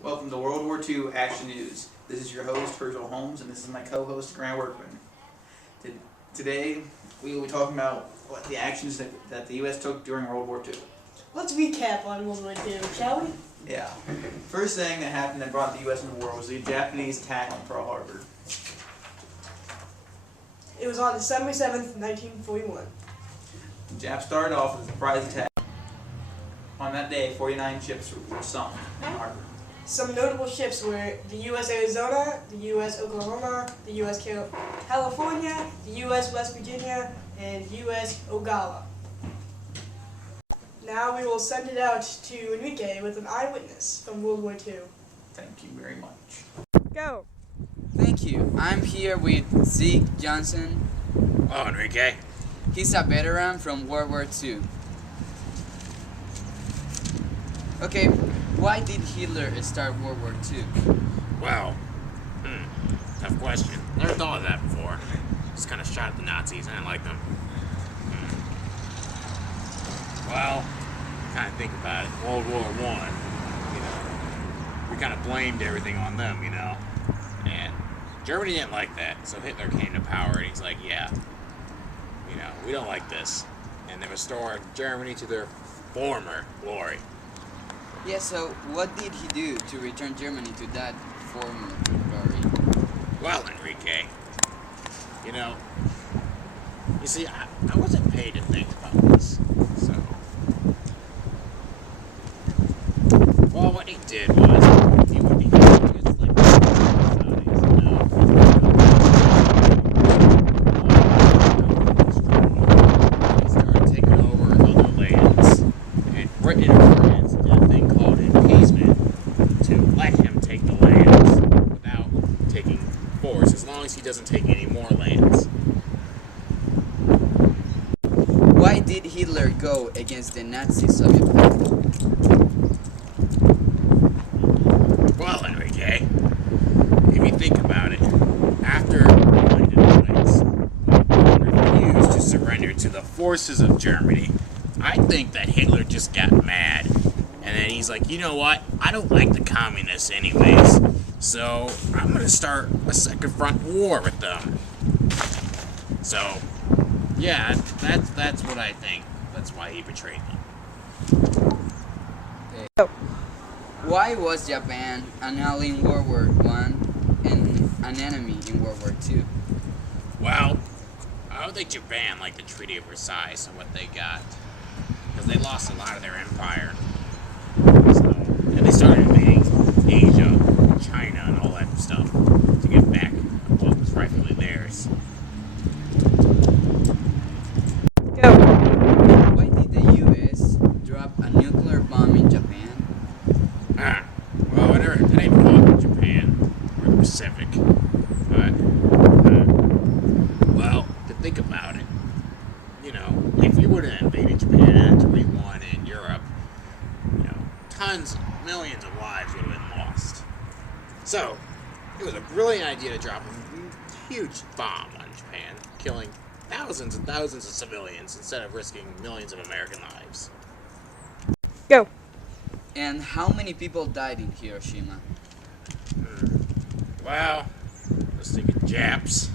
Welcome to World War II Action News. This is your host, Virgil Holmes, and this is my co-host, Grant Workman. Today, we will be talking about the actions that the U.S. took during World War II. Let's recap on World War II, shall we? Yeah. First thing that happened that brought the U.S. into war was the Japanese attack on Pearl Harbor. It was on December 7th, 1941. The Japs started off with a surprise attack. On that day, 49 ships were sunk in the harbor. Some notable ships were the U.S. Arizona, the U.S. Oklahoma, the U.S. California, the U.S. West Virginia, and U.S. Ogawa. Now we will send it out to Enrique with an eyewitness from World War II. Thank you very much. Go! Thank you. I'm here with Zeke Johnson. Oh, Enrique. He's a veteran from World War II. Okay, why did Hitler start World War II? Well, tough question. Never thought of that before. Just kind of shot at the Nazis. I didn't like them. Well, kind of think about it. World War I, we kind of blamed everything on them, and Germany didn't like that. So Hitler came to power, and he's like, yeah, we don't like this, and they restored Germany to their former glory. Yeah, so what did he do to return Germany to that former glory? Well, Enrique, you see, I wasn't paid to think about this, so... Well, what he did was, he would be just like he started taking over other lands, and Britain did a thing called appeasement to let him take the lands without taking force, as long as he doesn't take any more lands. Why did Hitler go against the Nazi Soviet Party? Well, Enrique, if you think about it, after London Blitz refused to surrender to the forces of Germany, I think that Hitler just got mad. And then he's like, you know what? I don't like the communists anyways, so I'm going to start a second front war with them. So, yeah, that's what I think. That's why he betrayed them. Why was Japan an ally in World War I and an enemy in World War II? Well, I don't think Japan liked the Treaty of Versailles and what they got, because they lost a lot of their empire. And they started invading Asia, China, and all that stuff to get back what was rightfully theirs. Go! Why did the U.S. drop a nuclear bomb in Japan? Well, it ain't fought in Japan or the Pacific, but, well, to think about it, if we would have invaded Japan after we won in Europe, millions of lives would have been lost. So, it was a brilliant idea to drop a huge bomb on Japan, killing thousands and thousands of civilians instead of risking millions of American lives. Go! And how many people died in Hiroshima? Well, let's think of Japs.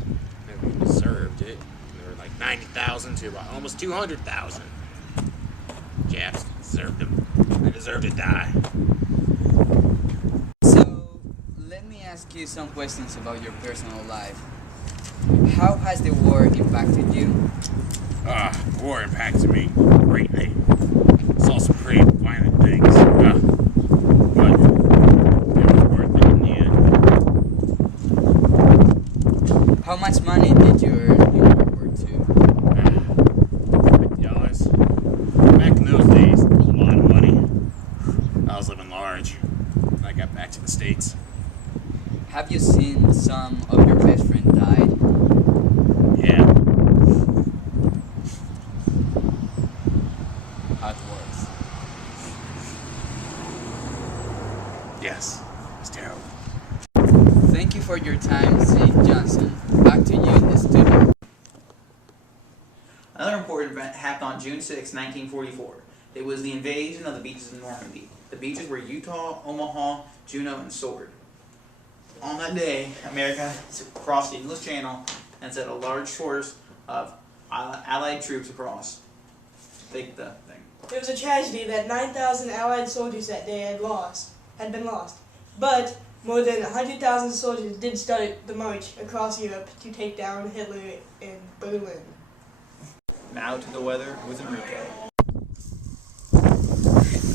They deserved it. There were like 90,000 to about almost 200,000. Japs deserved them. They deserved to die. So, let me ask you some questions about your personal life. How has the war impacted you? War impacted me greatly. Saw some pretty violent things, but it was worth it in the end. How much money did you earn in World War II? $50. Back in those days, it was a lot of money. I was living large when I got back to the States. Have you seen some of your best friends die? Yeah. How it works? Yes. It's terrible. Thank you for your time, Zeke Johnson. Back to you in the studio. Another important event happened on June 6, 1944. It was the invasion of the beaches of Normandy. The beaches were Utah, Omaha, Juneau, and Sword. On that day, America crossed the English Channel and sent a large force of Allied troops across. Take the thing. It was a tragedy that 9,000 Allied soldiers that day had been lost. But more than 100,000 soldiers did start the march across Europe to take down Hitler in Berlin. Now to the weather with Enrique.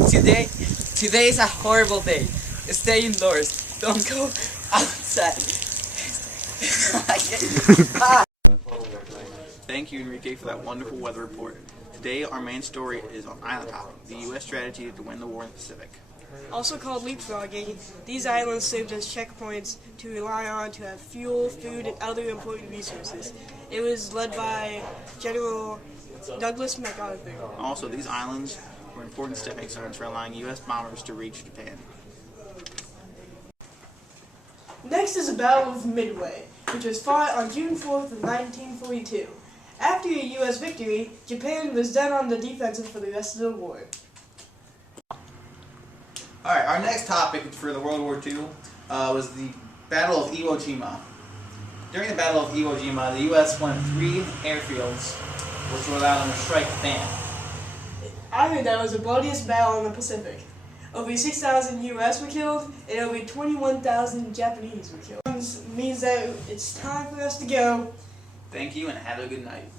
Today is a horrible day. Stay indoors. Don't go outside. Thank you, Enrique, for that wonderful weather report. Today, our main story is on island hopping, the U.S. strategy to win the war in the Pacific. Also called leapfrogging, these islands served as checkpoints to rely on to have fuel, food, and other important resources. It was led by General Douglas MacArthur. Also, these islands were important stepping stones for allowing U.S. bombers to reach Japan. Next is the Battle of Midway, which was fought on June 4th of 1942. After a U.S. victory, Japan was then on the defensive for the rest of the war. Alright, our next topic for the World War II was the Battle of Iwo Jima. During the Battle of Iwo Jima, the U.S. won 3 airfields, which would allow them to strike Japan. I heard that was the bloodiest battle in the Pacific. Over 6,000 U.S. were killed, and over 21,000 Japanese were killed. Means that it's time for us to go. Thank you and have a good night.